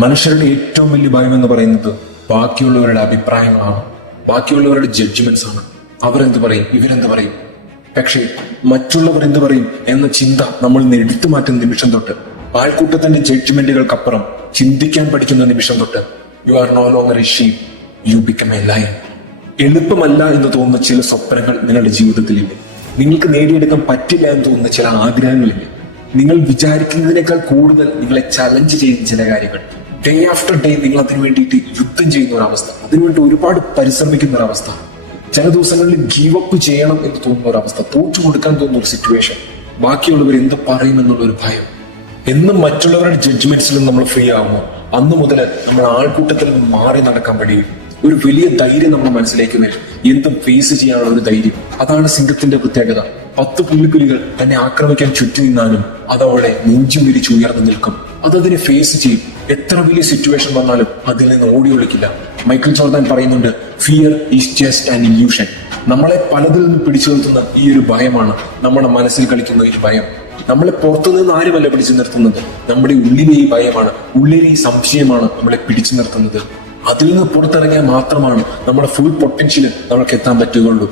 മനുഷ്യരുടെ ഏറ്റവും വലിയ ഭയം എന്ന് പറയുന്നത് ബാക്കിയുള്ളവരുടെ അഭിപ്രായങ്ങളാണ്, ബാക്കിയുള്ളവരുടെ ജഡ്ജ്മെന്റ്സ് ആണ്. അവരെന്ത് പറയും, ഇവരെന്ത് പറയും. പക്ഷേ മറ്റുള്ളവർ എന്ത് പറയും എന്ന ചിന്ത നമ്മൾ എടുത്തു മാറ്റുന്ന നിമിഷം തൊട്ട്, ആൾക്കൂട്ടത്തിന്റെ ജഡ്ജ്മെന്റുകൾക്കപ്പുറം ചിന്തിക്കാൻ പഠിക്കുന്ന നിമിഷം തൊട്ട്, you are no longer a sheep, you become a lion. എളുപ്പമല്ല എന്ന് തോന്നുന്ന ചില സ്വപ്നങ്ങൾ നിങ്ങളുടെ ജീവിതത്തിലില്ലേ? നിങ്ങൾക്ക് നേടിയെടുക്കാൻ പറ്റില്ല എന്ന് തോന്നുന്ന ചില ആഗ്രഹങ്ങളില്ലേ? നിങ്ങൾ വിചാരിക്കുന്നതിനേക്കാൾ കൂടുതൽ നിങ്ങളെ ചലഞ്ച് ചെയ്യുന്ന ചില കാര്യങ്ങൾ, ഡേ ആഫ്റ്റർ ഡേ നിങ്ങൾ അതിനു വേണ്ടിയിട്ട് യുദ്ധം ചെയ്യുന്ന ഒരവസ്ഥ, അതിനുവേണ്ടി ഒരുപാട് പരിശ്രമിക്കുന്ന ഒരവസ്ഥ, ചില ദിവസങ്ങളിൽ ഗീവ് അപ്പ് ചെയ്യണം എന്ന് തോന്നുന്ന ഒരവസ്ഥ, തോറ്റു കൊടുക്കാൻ തോന്നുന്ന ഒരു സിറ്റുവേഷൻ, ബാക്കിയുള്ളവർ എന്ത് പറയുമെന്നുള്ള ഒരു ഭയം. എന്നും മറ്റുള്ളവരുടെ ജഡ്ജ്മെന്റ്സിലും നമ്മൾ ഫ്രീ ആകുമോ, അന്ന് മുതൽ നമ്മൾ ആൾക്കൂട്ടത്തിൽ നിന്ന് മാറി നടക്കാൻ പഠിക്കും. ഒരു വലിയ ധൈര്യം നമ്മുടെ മനസ്സിലേക്ക് വരും, എന്തും ഫേസ് ചെയ്യാനുള്ള ഒരു ധൈര്യം. അതാണ് സിംഹത്തിന്റെ പ്രത്യേകത. 10 പുള്ളിപ്പുലികൾ തന്നെ ആക്രമിക്കാൻ ചുറ്റി നിന്നാലും അതവളെ നെഞ്ചും വിരിച്ച് ഉയർന്നു നിൽക്കും. അതതിനെ ഫേസ് ചെയ്യും. എത്ര വലിയ സിറ്റുവേഷൻ വന്നാലും അതിൽ നിന്ന് ഓടി ഒളിക്കില്ല. മൈക്കിൾ ജോർദാൻ പറയുന്നുണ്ട്, fear is just an illusion. നമ്മളെ പലതിൽ നിന്ന് പിടിച്ചു നിർത്തുന്ന ഈ ഒരു ഭയമാണ് നമ്മുടെ മനസ്സിൽ കളിക്കുന്ന ഒരു ഭയം. നമ്മളെ പുറത്തുനിന്ന് ആരുമല്ല പിടിച്ചു നിർത്തുന്നത്, നമ്മുടെ ഉള്ളിലെ ഈ ഭയമാണ്, ഉള്ളിലെ ഈ സംശയമാണ് നമ്മളെ പിടിച്ചു നിർത്തുന്നത്. അതിൽ നിന്ന് പുറത്തിറങ്ങിയാൽ മാത്രമാണ് നമ്മുടെ ഫുൾ പൊട്ടൻഷ്യൽ നമ്മൾക്ക് എത്താൻ പറ്റുകയുള്ളൂ.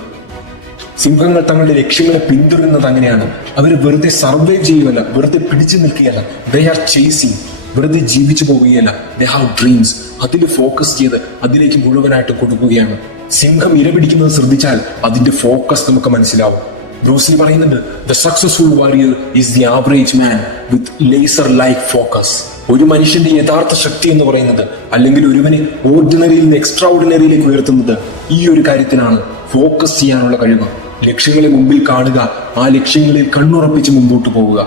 സിംഹങ്ങൾ തങ്ങളുടെ ലക്ഷ്യങ്ങളെ പിന്തുടരുന്നത് അങ്ങനെയാണ്. അവർ വെറുതെ സർവൈവ് ചെയ്യുകയല്ല, വെറുതെ പിടിച്ചു നിൽക്കുകയല്ല, ദേ ആർ ചേസിങ്. വെറുതെ ജീവിച്ചു പോവുകയല്ല, ദേ ഹാവ് ഡ്രീംസ്. അതിൽ ഫോക്കസ് ചെയ്ത് അതിലേക്ക് മുഴുവനായിട്ട് കൊടുക്കുകയാണ്. സിംഹം ഇരപിടിക്കുന്നത് ശ്രദ്ധിച്ചാൽ അതിന്റെ ഫോക്കസ് നമുക്ക് മനസ്സിലാവും. ബ്രൂസ് ലീ പറയുന്നുണ്ട്, the successful warrior is the average man with laser like focus. ഒരു മനുഷ്യന്റെ യഥാർത്ഥ ശക്തി എന്ന് പറയുന്നത്, അല്ലെങ്കിൽ ഒരുവനെ ഓർഡിനറിയിൽ നിന്ന് എക്സ്ട്രാ ഓർഡിനറിയിലേക്ക് ഉയർത്തുന്നത് ഈ ഒരു കാര്യത്തിനാണ്, ഫോക്കസ് ചെയ്യാനുള്ള കഴിവ്. ലക്ഷ്യങ്ങളെ മുമ്പിൽ കാണുക, ആ ലക്ഷ്യങ്ങളിൽ കണ്ണുറപ്പിച്ച് മുമ്പോട്ട് പോവുക.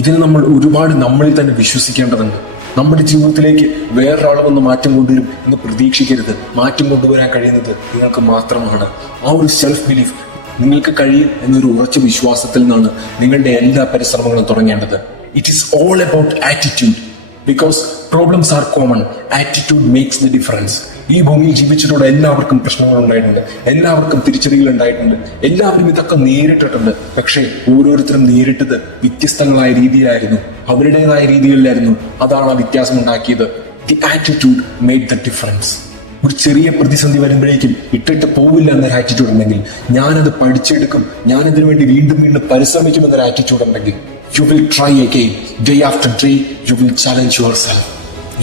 ഇതിന് നമ്മൾ ഒരുപാട് നമ്മളിൽ തന്നെ വിശ്വസിക്കേണ്ടതുണ്ട്. നമ്മുടെ ജീവിതത്തിലേക്ക് വേറൊരാൾ വന്ന് മാറ്റം കൊണ്ടുവരും എന്ന് പ്രതീക്ഷിക്കരുത്. മാറ്റം കൊണ്ടുവരാൻ കഴിയുന്നത് നിങ്ങൾക്ക് മാത്രമാണ്. ആ ഒരു സെൽഫ് ബിലീഫ് നിങ്ങൾക്ക് കഴിയും എന്നൊരു ഉറച്ച വിശ്വാസത്തിൽ നിന്നാണ് നിങ്ങളുടെ എല്ലാ പരിശ്രമങ്ങളും തുടങ്ങേണ്ടത്. It is all about attitude. Because problems are common, attitude makes the difference. ഈ ഭൂമിയിൽ ജീവിച്ചിട്ടുള്ള എല്ലാവർക്കും പ്രശ്നങ്ങൾ ഉണ്ടായിട്ടുണ്ട്, എല്ലാവർക്കും തിരിച്ചടികൾ ഉണ്ടായിട്ടുണ്ട്, എല്ലാവരും ഇതൊക്കെ നേരിട്ടിട്ടുണ്ട്. പക്ഷേ ഓരോരുത്തരും നേരിട്ടത് വ്യത്യസ്തങ്ങളായ രീതിയിലായിരുന്നു, അവരുടേതായ രീതികളിലായിരുന്നു. അതാണ് ആ വ്യത്യാസം ഉണ്ടാക്കിയത്. The attitude made the difference. ഒരു ചെറിയ പ്രതിസന്ധി വരുമ്പോഴേക്കും ഇട്ടിട്ട് പോവില്ല എന്നൊരു ആറ്റിറ്റ്യൂഡ് ഉണ്ടെങ്കിൽ, ഞാനത് പഠിച്ചെടുക്കും, ഞാനതിനു വേണ്ടി വീണ്ടും വീണ്ടും പരിശ്രമിക്കും എന്നൊരു ആറ്റിറ്റ്യൂഡ് ഉണ്ടെങ്കിൽ, you will try again. Day after day, you will challenge yourself.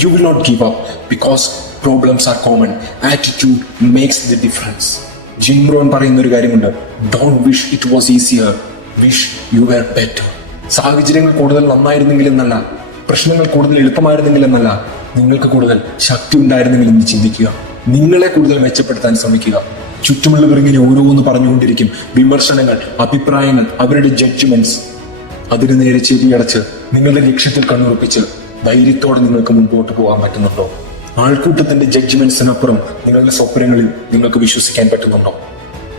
You will not give up because problems are common. Attitude makes the difference. Jim Rohn പറയുന്ന ഒരു കാര്യമുണ്ട്, don't wish it was easier, wish you were better. സാഹചര്യങ്ങൾ കൂടുതൽ നന്നായിരുന്നെങ്കിൽ എന്നല്ല, പ്രശ്നങ്ങൾ കൂടുതൽ എളുപ്പമായിരുന്നെങ്കിൽ എന്നല്ല, നിങ്ങൾക്ക് കൂടുതൽ ശക്തി ഉണ്ടായിരുന്നെങ്കിൽ എന്ന് ചിന്തിക്കുക. നിങ്ങളെ കൂടുതൽ മെച്ചപ്പെടുത്താൻ ശ്രമിക്കുക. ചുറ്റുമുള്ളവർ ഇങ്ങനെ ഓരോന്ന് പറഞ്ഞുകൊണ്ടിരിക്കും, വിമർശനങ്ങൾ, അഭിപ്രായങ്ങൾ, അവരുടെ ജഡ്ജ്മെന്റ്സ്. അതിന് നേരെ ചെവിയടച്ച് നിങ്ങളുടെ ലക്ഷ്യത്തിൽ കണ്ണുറപ്പിച്ച് ധൈര്യത്തോടെ നിങ്ങൾക്ക് മുമ്പോട്ട് പോകാൻ പറ്റുന്നുണ്ടോ? ആൾക്കൂട്ടത്തിന്റെ ജഡ്ജ്മെന്റ്സിനപ്പുറം നിങ്ങളുടെ സ്വപ്നങ്ങളിൽ നിങ്ങൾക്ക് വിശ്വസിക്കാൻ പറ്റുന്നുണ്ടോ?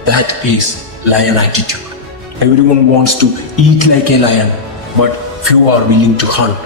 That is lion attitude. Everyone wants to eat like a lion, but few are willing to hunt.